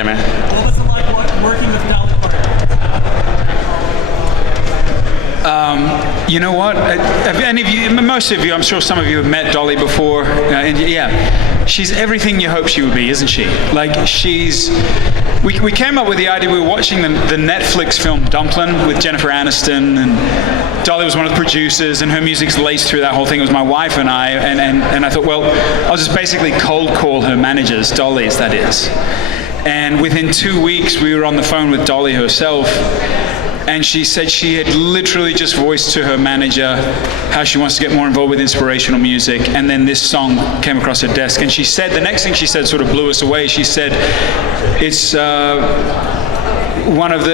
GMA. What was it like working with Dolly Parton? You know what? Have any of you, most of you, I'm sure some of you have met Dolly before. And yeah, she's everything you hope she would be, isn't she? Like we came up with the idea, we were watching the Netflix film Dumplin' with Jennifer Aniston, and Dolly was one of the producers, and her music's laced through that whole thing. It was my wife and I, and I thought, well, I'll just basically cold call her managers, Dolly's that is. And within 2 weeks, we were on the phone with Dolly herself, and she said she had literally just voiced to her manager how she wants to get more involved with inspirational music, and then this song came across her desk. And she said, the next thing she said sort of blew us away. She said, it's one of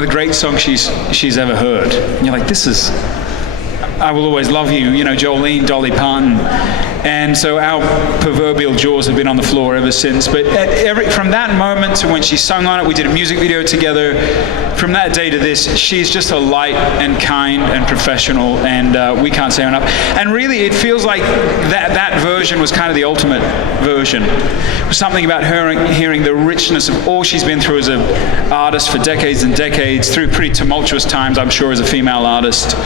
the great songs she's ever heard. And you're like, this is I Will Always Love You, Jolene, Dolly Parton. And so our proverbial jaws have been on the floor ever since. But from that moment to when she sung on it, we did a music video together. From that day to this, she's just a light and kind and professional, and we can't say enough. And really, it feels like that version was kind of the ultimate version. It was something about her hearing the richness of all she's been through as an artist for decades and decades, through pretty tumultuous times, I'm sure, as a female artist.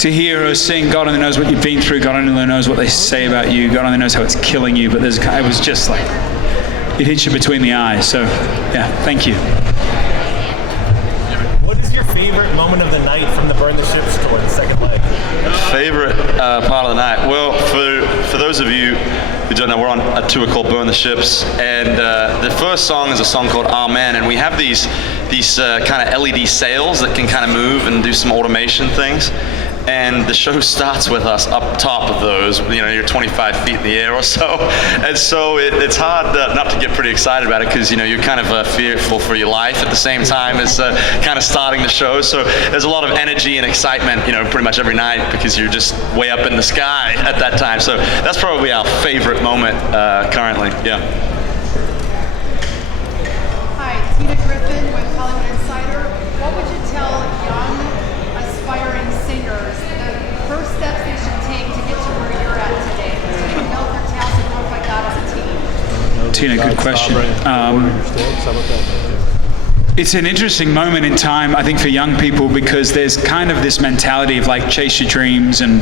To hear her sing, God only knows what you've been through, God only knows what they say about you, God only knows how it's killing you, but it was just like, it hits you between the eyes. So, yeah, thank you. What is your favorite moment of the night from the Burn the Ships tour, the second leg? Favorite part of the night? Well, for those of you who don't know, we're on a tour called Burn the Ships, and the first song is a song called Amen, and we have these kind of LED sails that can kind of move and do some automation things. And the show starts with us up top of those, you're 25 feet in the air or so. And so it's hard not to get pretty excited about it, because, you're kind of fearful for your life at the same time as kind of starting the show. So there's a lot of energy and excitement, pretty much every night, because you're just way up in the sky at that time. So that's probably our favorite moment currently, yeah. Hi, Tina Griffin with Hollywood Insider. What would you tell young, aspiring singers the first steps they should take to get to where you're at today, so they can develop their talents and growth like that as a team? Tina, good question. It's an interesting moment in time, I think, for young people, because there's kind of this mentality of like, chase your dreams and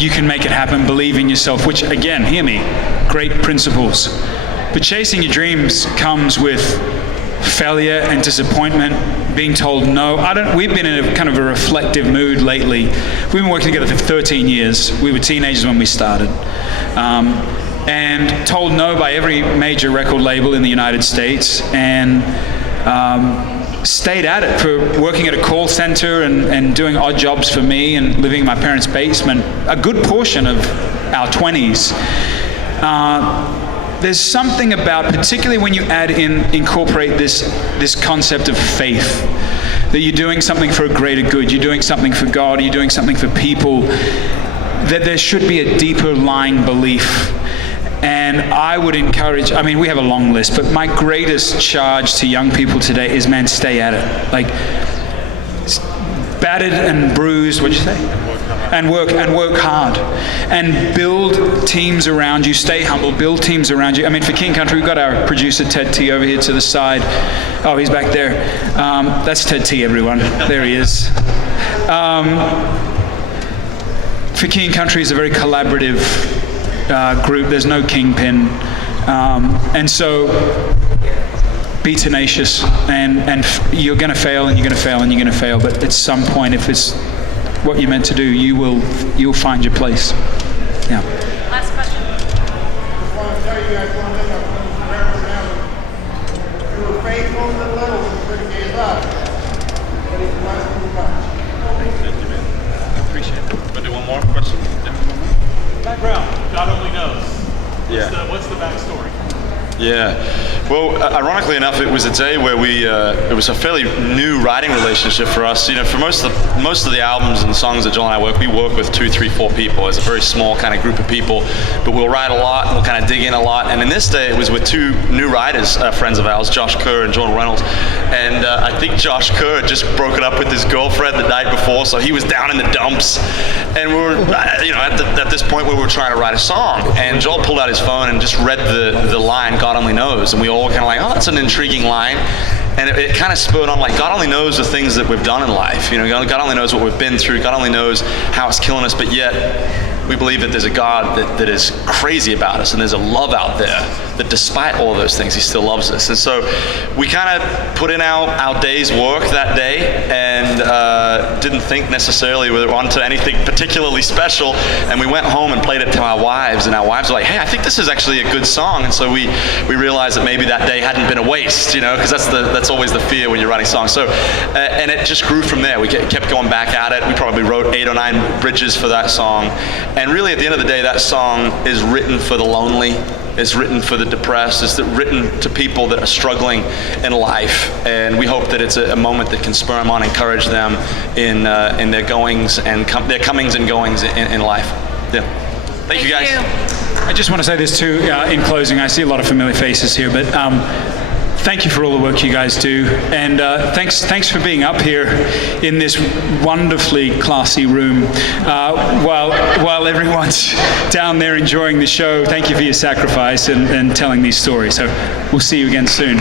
you can make it happen, believe in yourself, which, again, hear me, great principles. But chasing your dreams comes with failure and disappointment, being told no. We've been in a kind of a reflective mood lately. We've been working together for 13 years. We were teenagers when we started. And told no by every major record label in the United States, and stayed at it, for working at a call center and doing odd jobs for me and living in my parents' basement a good portion of our 20s. There's something about, particularly when you incorporate this concept of faith, that you're doing something for a greater good, you're doing something for God, you're doing something for people, that there should be a deeper lying belief. And I would encourage, we have a long list, but my greatest charge to young people today is, man, stay at it. Like, battered and bruised, what'd you say? And work hard. And build teams around you. Stay humble, build teams around you. For King Country, we've got our producer, Ted T, over here to the side. Oh, he's back there. That's Ted T, everyone. There he is. For King Country is a very collaborative group. There's no kingpin. And so be tenacious, and you're going to fail, and you're going to fail, and you're going to fail. But at some point, if it's what you're meant to do, you'll find your place. Yeah. Last question. Just want to tell you guys one thing about Forever Now. You were faithful in the little, and couldn't give up. But he's blessed you much. Thank you, man. I appreciate it. Want to do one more question? Background, God only knows. Yeah. What's the backstory? Yeah. Well, ironically enough, it was a day where it was a fairly new writing relationship for us. For most of the albums and songs that Joel and I we work with 2, 3, 4 people. It's a very small kind of group of people, but we'll write a lot and we'll kind of dig in a lot. And in this day, it was with 2 new writers, friends of ours, Josh Kerr and Jordan Reynolds. And I think Josh Kerr had just broken up with his girlfriend the night before, so he was down in the dumps. And we were, at this point where we were trying to write a song, and Joel pulled out his phone and just read the line, God God only knows. And we all kind of like, oh, that's an intriguing line. And it kind of spurred on, like, God only knows the things that we've done in life. You know, God only knows what we've been through. God only knows how it's killing us. But yet, we believe that there's a God that is crazy about us, and there's a love out there that despite all those things, he still loves us. And so we kind of put in our day's work that day, and didn't think necessarily we were onto anything particularly special. And we went home and played it to our wives, and our wives were like, hey, I think this is actually a good song. And so we realized that maybe that day hadn't been a waste, you know, because that's always the fear when you're writing songs. So, and it just grew from there. We kept going back at it. We probably wrote 8 or 9 bridges for that song. And really, at the end of the day, that song is written for the lonely. It's written for the depressed. It's written to people that are struggling in life. And we hope that it's a moment that can spur them on, encourage them in their goings and their comings and goings in life. Yeah. Thank you, guys. I just want to say this too in closing. I see a lot of familiar faces here, but thank you for all the work you guys do, and thanks for being up here in this wonderfully classy room while everyone's down there enjoying the show. Thank you for your sacrifice and telling these stories. So we'll see you again soon.